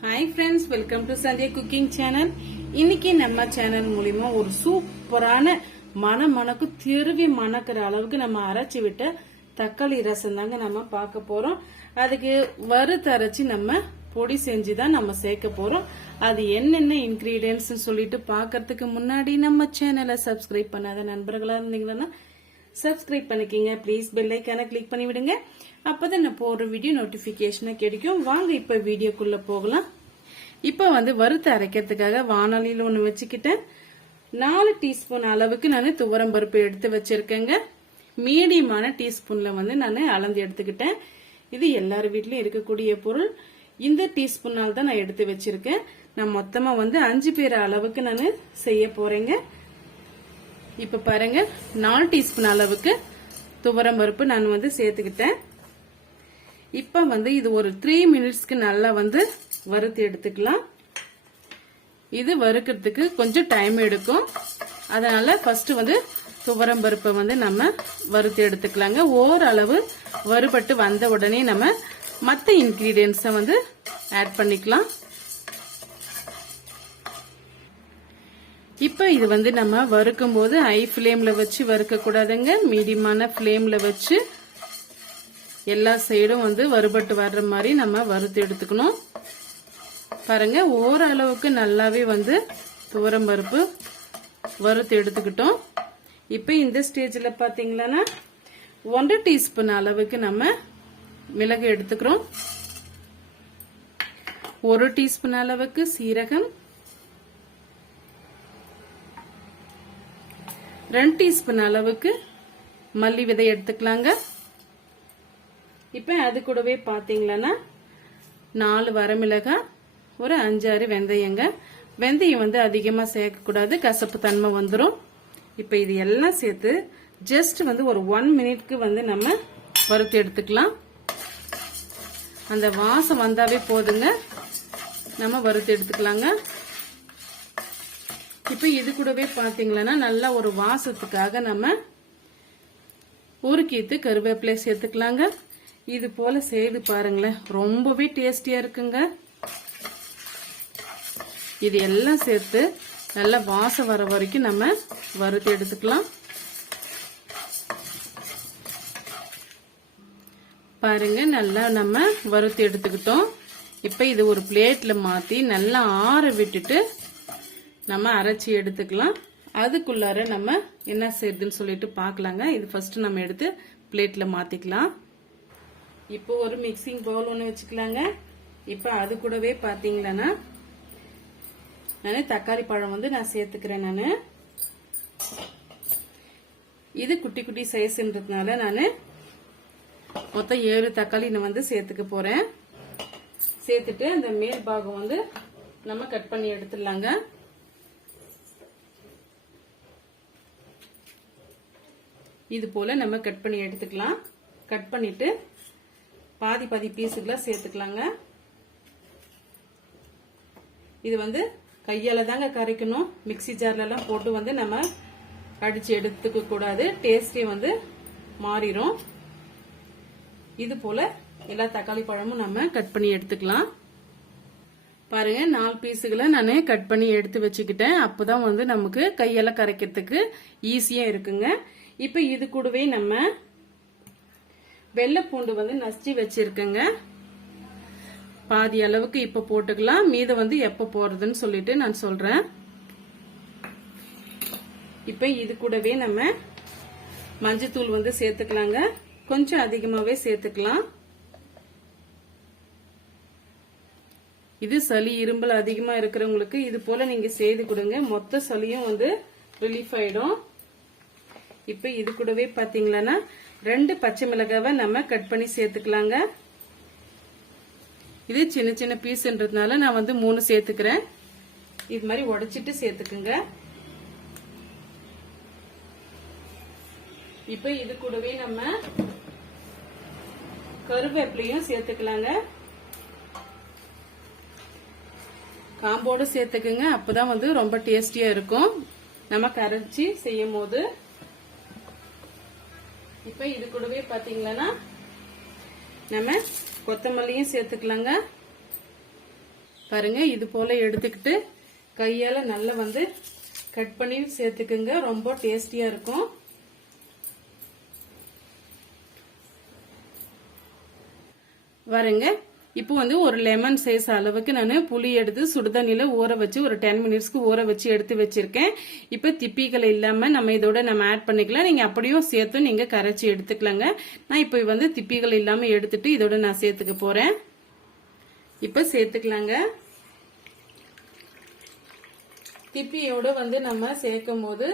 Hi friends welcome to Sandhya cooking channel இன்னைக்கு நம்ம channel மூலியமா ஒரு சூப்பரான மன மணக்கு திருவி மணக்கிற அளவுக்கு நம்ம அரைச்சி விட்ட தக்காளி ரசம் தாங்க நம்ம பார்க்க போறோம். அதுக்கு வறுத்து அரைச்சி நம்ம பொடி செஞ்சு தான் நம்ம சேர்க்க போறோம். அது என்னென்ன இன்கிரீடியன்ஸ் சொல்லிட்டு பார்க்கறதுக்கு முன்னாடி நம்ம சேனலை சப்ஸ்கிரைப் பண்ணாத நண்பர்களா இருந்தீங்கன்னா சப்ஸ்கிரைப் பண்ணிக்கிங்க. ப்ளீஸ் பெல் ஐக்கான கிளிக் பண்ணிவிடுங்க. விடுங்க நான் போடுற வீடியோ நோட்டிபிகேஷனை கிடைக்கும். வாங்க இப்போ வீடியோக்குள்ளே போகலாம். இப்போ வந்து வறுத்து அரைக்கிறதுக்காக வானொலியில் ஒன்று வச்சுக்கிட்டேன். நாலு டீஸ்பூன் அளவுக்கு நான் துவரம் பருப்பு எடுத்து வச்சிருக்கேங்க. மீடியமான டீஸ்பூனில் வந்து நான் அளந்து எடுத்துக்கிட்டேன். இது எல்லார் வீட்லையும் இருக்கக்கூடிய பொருள். இந்த டீஸ்பூனால் தான் நான் எடுத்து வச்சிருக்கேன். நான் மொத்தமாக வந்து அஞ்சு பேர் அளவுக்கு நான் செய்ய போகிறேங்க இப்ப பாருங்க நாலு டீஸ்பூன் அளவுக்கு துவரம் பருப்பு நான் வந்து சேர்த்துக்கிட்டேன். இப்ப வந்து இது ஒரு த்ரீ மினிட்ஸ்க்கு நல்லா வந்து வறுத்து எடுத்துக்கலாம். இது வறுக்கிறதுக்கு கொஞ்சம் டைம் எடுக்கும். அதனால ஃபர்ஸ்ட் வந்து துவரம் பருப்பை வந்து நம்ம வறுத்து எடுத்துக்கலாங்க. ஓரளவு வறுபட்டு வந்த உடனே நம்ம மற்ற இன்கிரீடியன்ஸை வந்து ஆட் பண்ணிக்கலாம். இப்போ இது வந்து நம்ம வறுக்கும் போது ஹை ஃப்ளேம்ல வச்சு வறுக்க கூடாதுங்க மீடியமான ஃப்ளேம்ல வச்சு எல்லா சைடும் வந்து வறுபட்டு வர்ற மாதிரி நம்ம வறுத்து எடுத்துக்கணும். பாருங்க ஓரளவுக்கு நல்லாவே வந்து துவரம் பருப்பு வறுத்து எடுத்துக்கிட்டோம். இப்போ இந்த ஸ்டேஜில் பார்த்தீங்களன்னா ஒன்றரை டீஸ்பூன் அளவுக்கு நம்ம மிளகு எடுத்துக்கிறோம். ஒரு டீஸ்பூன் அளவுக்கு சீரகம் ரெண்டு டீஸ்பூன் அளவுக்கு மல்லி விதை எடுத்துக்கலாங்க. இப்போ அது கூடவே பார்த்தீங்களன்னா நாலு வரமிளகாய் ஒரு அஞ்சாறு வெந்தயங்க. வெந்தயம் வந்து அதிகமாக சேர்க்கக்கூடாது கசப்பு தன்மை வந்துடும் இப்போ இது எல்லாம் சேர்த்து ஜஸ்ட் வந்து ஒரு ஒன் மினிட்க்கு வந்து நம்ம வறுத்து எடுத்துக்கலாம். அந்த வாசம் வந்தாவே போதுங்க. நம்ம வறுத்து எடுத்துக்கலாங்க. இப்போ இது கூடவே பார்த்தீங்களன்னா நல்லா ஒரு வாசத்துக்காக நம்ம ஒரு கீத்து கருவேப்பிலை சேர்த்துக்கலாங்க. இது போல செய்து பாருங்களேன். ரொம்பவே டேஸ்டியா இருக்குங்க. இது எல்லாம் சேர்த்து நல்லா வாசம் வர வரைக்கும் நம்ம வறுத்து எடுத்துக்கலாம். பாருங்க நல்லா நம்ம வறுத்து எடுத்துக்கிட்டோம். இப்போ இது ஒரு பிளேட்ல மாத்தி நல்லா ஆற விட்டுட்டு நம்ம அரைச்சி எடுத்துக்கலாம். அதுக்குள்ளார நம்ம என்ன செய்யுதுன்னு சொல்லிட்டு பார்க்கலாங்க. இது ஃபர்ஸ்ட் நம்ம எடுத்து பிளேட்ல மாத்திக்கலாம். இப்போ ஒரு மிக்சிங் பவுல் ஒன்று வச்சுக்கலாங்க. இப்போ அது கூடவே பார்த்தீங்களன்னா நான் தக்காளி பழம் வந்து நான் சேர்த்துக்கிறேன் நான். இது குட்டி குட்டி சைஸ்ன்றதுனால நான் மொத்தம் ஏழு தக்காளி நான் வந்து சேர்த்துக்க போறேன். சேர்த்துட்டு அந்த மேல் பாகம் வந்து நம்ம கட் பண்ணி எடுத்துடலாங்க. இது போல நம்ம கட் பண்ணி எடுத்துக்கலாம். கட் பண்ணிட்டு பாதி பாதி பீஸுகளை சேர்த்துக்கலாங்க. இது வந்து கையால தாங்க கரைக்கணும். மிக்சி ஜார்ல எல்லாம் போட்டு வந்து நம்ம அடிச்சு எடுத்துக்க கூடாது. டேஸ்டே வந்து மாறிடும் இது போல எல்லா தக்காளி பழமும் நம்ம கட் பண்ணி எடுத்துக்கலாம். பாருங்க நாலு பீஸுகளை நான் கட் பண்ணி எடுத்து வச்சுக்கிட்டேன். அப்போதான் வந்து நமக்கு கையெல்லாம் கரைக்கிறதுக்கு ஈஸியாக இருக்குங்க. இப்ப இது கூடவே நம்ம வெள்ளை பூண்டு வந்து நசுச்சி வச்சிருக்கேங்க. பாதி அளவுக்கு இப்ப போட்டுக்கலாம். மீத வந்து எப்ப போறதுன்னு சொல்லிட்டு நான் சொல்றேன். இப்ப இது கூடவே நம்ம மஞ்சத்தூள் வந்து சேர்த்துக்கலாங்க. கொஞ்சம் அதிகமாவே சேர்த்துக்கலாம். இது சளி இரும்பல் அதிகமா இருக்கிறவங்களுக்கு இது போல நீங்க செய்து கொடுங்க. மொத்த சளியும் வந்து ரிலீஃப் ஆயிடும். இப்ப இது கூடவே பாத்தீங்களன்னா ரெண்டு பச்சை மிளகாவை நம்ம கட் பண்ணி சேர்த்துக்கலாங்க. இது சின்ன சின்ன பீஸ்ன்றதுனால நான் வந்து மூணு சேர்த்துக்கிறேன். இது மாதிரி உடைச்சிட்டு சேர்த்துக்குங்க. இப்ப இது கூடவே நம்ம கருவேப்பிலையும் சேர்த்துக்கலாங்க. காம்போடு சேர்த்துக்குங்க அப்பதான் வந்து ரொம்ப டேஸ்டியா இருக்கும். நம்ம கரைச்சி செய்யும் போது இப்ப இது கூடவே பாத்தீங்களன்னா நம்ம கொத்தமல்லியும் சேர்த்துக்கலாங்க. பாருங்க இது போல எடுத்துக்கிட்டு கையால நல்லா வந்து கட் பண்ணி சேர்த்துக்குங்க. ரொம்ப டேஸ்டியா இருக்கும். வரேங்க இப்போ வந்து ஒரு லெமன் சைஸ் அளவுக்கு நான் புளி எடுத்து சுடுதண்ணியில் ஊற வச்சு ஒரு டென் மினிட்ஸ்க்கு ஊற வச்சு எடுத்து வச்சிருக்கேன். இப்போ திப்பிகள் இல்லாமல் நம்ம இதோட நம்ம ஆட் பண்ணிக்கலாம். நீங்கள் அப்படியும் சேர்த்து நீங்கள் கரைச்சி எடுத்துக்கலாங்க. நான் இப்போ வந்து திப்பிகள் இல்லாமல் எடுத்துட்டு இதோட நான் சேர்த்துக்க போகிறேன் இப்போ சேர்த்துக்கலாங்க. திப்பியோட வந்து நம்ம சேர்க்கும் போது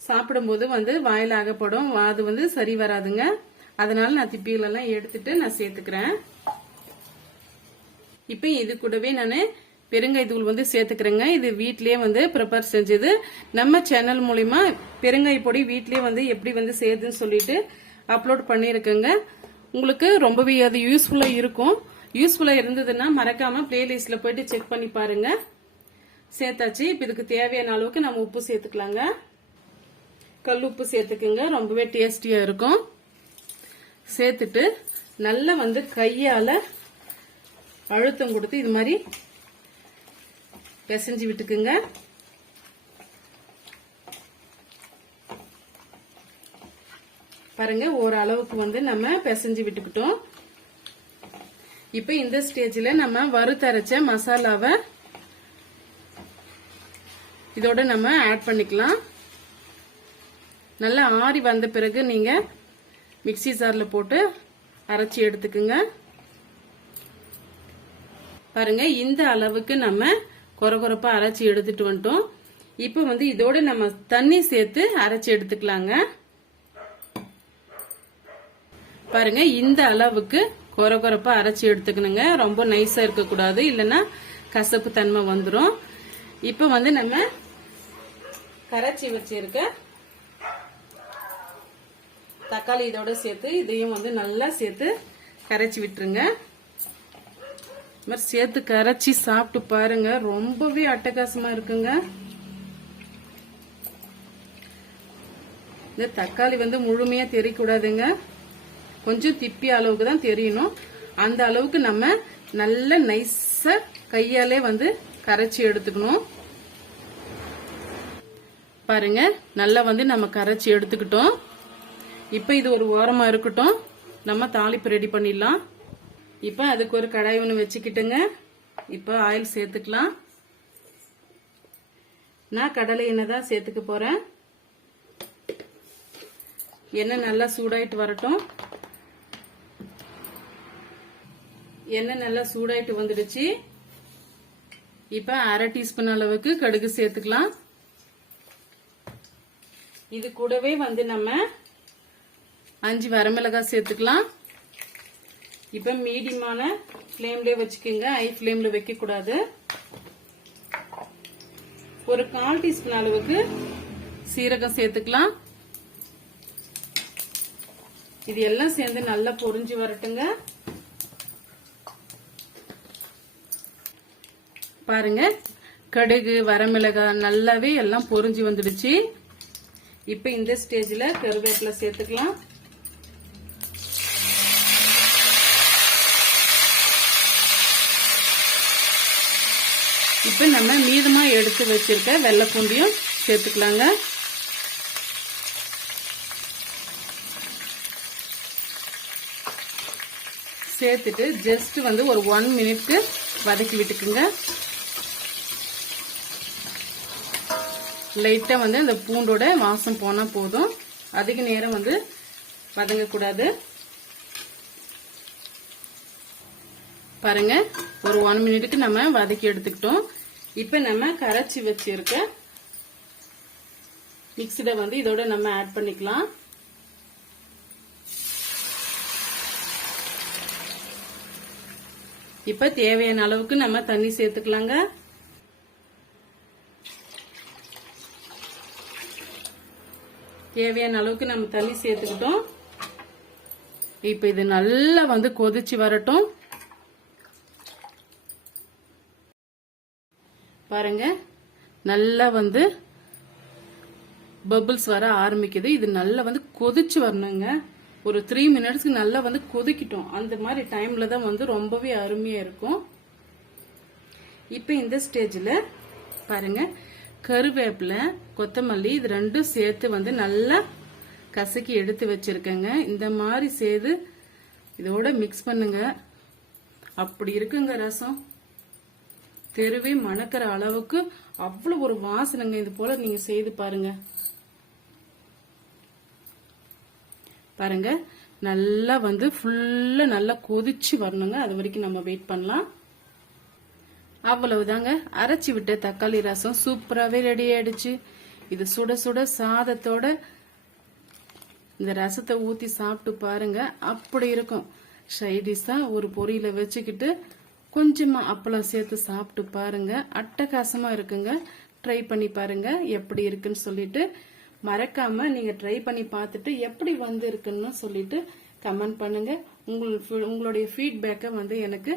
சாப்பிடும்போது வந்து வாயில் ஆகப்படும் அது வந்து சரி வராதுங்க. அதனால நான் திப்பிகளெல்லாம் எடுத்துட்டு நான் சேர்த்துக்கிறேன். இப்போ இது கூடவே நான் பெருங்காய் தூள் வந்து சேர்த்துக்கிறேங்க. இது வீட்லேயே வந்து ப்ரிப்பேர் செஞ்சது. நம்ம சேனல் மூலிமா பெருங்காய் பொடி வீட்லேயே வந்து எப்படி வந்து செய்யுதுன்னு சொல்லிட்டு அப்லோட் பண்ணியிருக்கேங்க. உங்களுக்கு ரொம்பவே அது யூஸ்ஃபுல்லாக இருக்கும். யூஸ்ஃபுல்லாக இருந்ததுன்னா மறக்காமல் பிளேலிஸ்ட்ல போயிட்டு செக் பண்ணி பாருங்க. சேர்த்தாச்சு. இப்போ இதுக்கு தேவையான அளவுக்கு நம்ம உப்பு சேர்த்துக்கலாங்க. கல் உப்பு சேர்த்துக்குங்க. ரொம்பவே டேஸ்டியாக இருக்கும். சேர்த்துட்டு நல்லா வந்து கையால் அழுத்தம் கொடுத்து இது மாதிரி பிசைஞ்சு விட்டுக்குங்க. பாருங்க ஓரளவுக்கு வந்து நம்ம பிசைஞ்சு விட்டுக்கிட்டோம். இப்போ இந்த ஸ்டேஜில் நம்ம வறுத்தரைச்ச மசாலாவை இதோட நம்ம ஆட் பண்ணிக்கலாம். நல்லா ஆறி வந்த பிறகு நீங்கள் மிக்ஸி ஜாரில் போட்டு அரைச்சி எடுத்துக்குங்க. பாருங்க இந்த அளவுக்கு நம்ம கொரகொரப்பா அரைச்சி எடுத்துட்டு வந்துட்டோம். இப்போ வந்து இதோட நம்ம தண்ணி சேர்த்து அரைச்சி எடுத்துக்கலாங்க. பாருங்க இந்த அளவுக்கு கொரகொரப்பா அரைச்சி எடுத்துக்கணுங்க. ரொம்ப நைஸா இருக்கக்கூடாது இல்லைன்னா கசப்பு தன்மை வந்துடும் இப்போ வந்து நம்ம கரைச்சி வச்சிருக்க தக்காளி இதோட சேர்த்து இதையும் வந்து நல்லா சேர்த்து கரைச்சி விட்டுருங்க. இது மாதிரி சேர்த்து கரைச்சி சாப்பிட்டு பாருங்க. ரொம்பவே அட்டகாசமா இருக்குங்க. இந்த தக்காளி வந்து முழுமையா தெரியக்கூடாதுங்க கொஞ்சம் திப்பி அளவுக்கு தான் தெரியணும். அந்த அளவுக்கு நம்ம நல்ல நைஸா கையாலே வந்து கரைச்சி எடுத்துக்கணும். பாருங்க நல்லா வந்து நம்ம கரைச்சி எடுத்துக்கிட்டோம். இப்போ இது ஒரு ஓரமா இருக்கட்டும். நம்ம தாளிப்பு ரெடி பண்ணிடலாம். இப்போ அதுக்கு ஒரு கடாய் ஒன்று வச்சுக்கிட்டுங்க. இப்போ ஆயில் சேர்த்துக்கலாம். நான் கடலை எண்ணெய் தான் சேர்த்துக்க போறேன். எண்ணெய் நல்லா சூடாயிட்டு வரட்டும். எண்ணெய் நல்லா சூடாயிட்டு வந்துடுச்சு. இப்போ அரை டீஸ்பூன் அளவுக்கு கடுகு சேர்த்துக்கலாம். இது கூடவே வந்து நம்ம அஞ்சு வரமிளகாய் சேர்த்துக்கலாம். இப்ப மீடியமான ஃப்ளேம்லேயே வச்சுக்கோங்க. ஹை ஃப்ளேமில் வைக்க கூடாது ஒரு கால் டீஸ்பூன் அளவுக்கு சீரகம் சேர்த்துக்கலாம். இது எல்லாம் சேர்ந்து நல்லா பொரிஞ்சு வரட்டுங்க. பாருங்க. கடுகு வரமிளகாய் நல்லாவே எல்லாம் பொரிஞ்சு வந்துடுச்சு. இப்போ இந்த ஸ்டேஜில் கருவேப்பிலை சேர்த்துக்கலாம். இப்போ நம்ம மீதமாக எடுத்து வச்சிருக்க வெள்ளைப்பூண்டியும் சேர்த்துக்கலாங்க. சேர்த்துட்டு ஜஸ்ட் வந்து ஒரு ஒன் மினிட்க்கு வதக்கி விட்டுக்குங்க. லைட்டாக வந்து அந்த பூண்டோட வாசம் போனால் போதும். அதிக நேரம் வந்து வதங்கக்கூடாது. பாருங்க ஒரு ஒன் மினிட்டுக்கு நம்ம வதக்கி எடுத்துக்கிட்டோம். இப்போ நம்ம கரைச்சி வச்சிருக்க மிக்சிட வந்து இதோட நம்ம ஆட் பண்ணிக்கலாம். இப்ப தேவையான அளவுக்கு நம்ம தண்ணி சேர்த்துக்கலாங்க. தேவையான அளவுக்கு நம்ம தண்ணி சேர்த்துக்கிட்டோம். இப்போ இது நல்லா வந்து கொதிச்சு வரட்டும். பாருங்க. நல்லா வந்து பபிள்ஸ் வர ஆரம்பிக்குது. இது நல்லா வந்து கொதிச்சு வரணுங்க. ஒரு த்ரீ மினிட்ஸ்க்கு நல்லா வந்து கொதிக்கிட்டோம். அந்த மாதிரி டைம்ல தான் வந்து ரொம்பவே அருமையா இருக்கும். இப்போ இந்த ஸ்டேஜில் பாருங்க. கருவேப்பிலை கொத்தமல்லி இது ரெண்டும் சேர்த்து வந்து நல்லா கசக்கி எடுத்து வச்சிருக்கேங்க. இந்த மாதிரி சேர்த்து இதோட மிக்ஸ் பண்ணுங்க. அப்படி இருக்குங்க ரசம். தெருவே மணக்கிற அளவுக்கு அவ்வளவு ஒரு வாசனைங்க இது போல நீங்க செய்து பாருங்க. பாருங்க நல்லா வந்து ஃபுல்லா நல்லா கொதிச்சு வரணுங்க. அது வரைக்கும் நம்ம வெயிட் பண்ணலாம். அவ்வளவுதாங்க. அரைச்சி விட்ட தக்காளி ரசம் சூப்பராகவே ரெடி ஆயிடுச்சு. இது சுட சுட சாதத்தோட இந்த ரசத்தை ஊற்றி சாப்பிட்டு பாருங்க. அப்படி இருக்கும். சைடிஷா ஒரு பொரியல வச்சுக்கிட்டு கொஞ்சமாக அப்பளம் சேர்த்து சாப்பிட்டு பாருங்கள் அட்டகாசமாக இருக்குங்க. ட்ரை பண்ணி பாருங்கள் எப்படி இருக்குன்னு சொல்லிட்டு மறக்காம நீங்கள் ட்ரை பண்ணி பார்த்துட்டு எப்படி வந்து இருக்குன்னு சொல்லிட்டு கமெண்ட் பண்ணுங்கள் உங்கள் உங்களுடைய ஃபீட்பேக்கை வந்து எனக்கு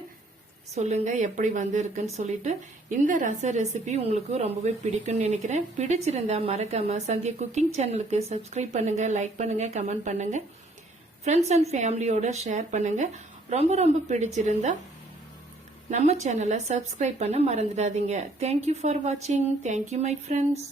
சொல்லுங்க. எப்படி வந்து இருக்குன்னு சொல்லிட்டு இந்த ரச ரெசிபி உங்களுக்கு ரொம்பவே பிடிக்கும்னு நினைக்கிறேன். பிடிச்சிருந்தா மறக்காம சந்தியா குக்கிங் சேனலுக்கு சப்ஸ்கிரைப் பண்ணுங்க லைக் பண்ணுங்க கமெண்ட் பண்ணுங்க. ஃப்ரெண்ட்ஸ் அண்ட் ஃபேமிலியோட ஷேர் பண்ணுங்க. ரொம்ப ரொம்ப பிடிச்சிருந்தா நம்ம சேனலை சப்ஸ்கிரைப் பண்ண மறந்துடாதீங்க. தேங்க்யூ ஃபார் வாட்சிங் தேங்க்யூ மை ஃப்ரெண்ட்ஸ்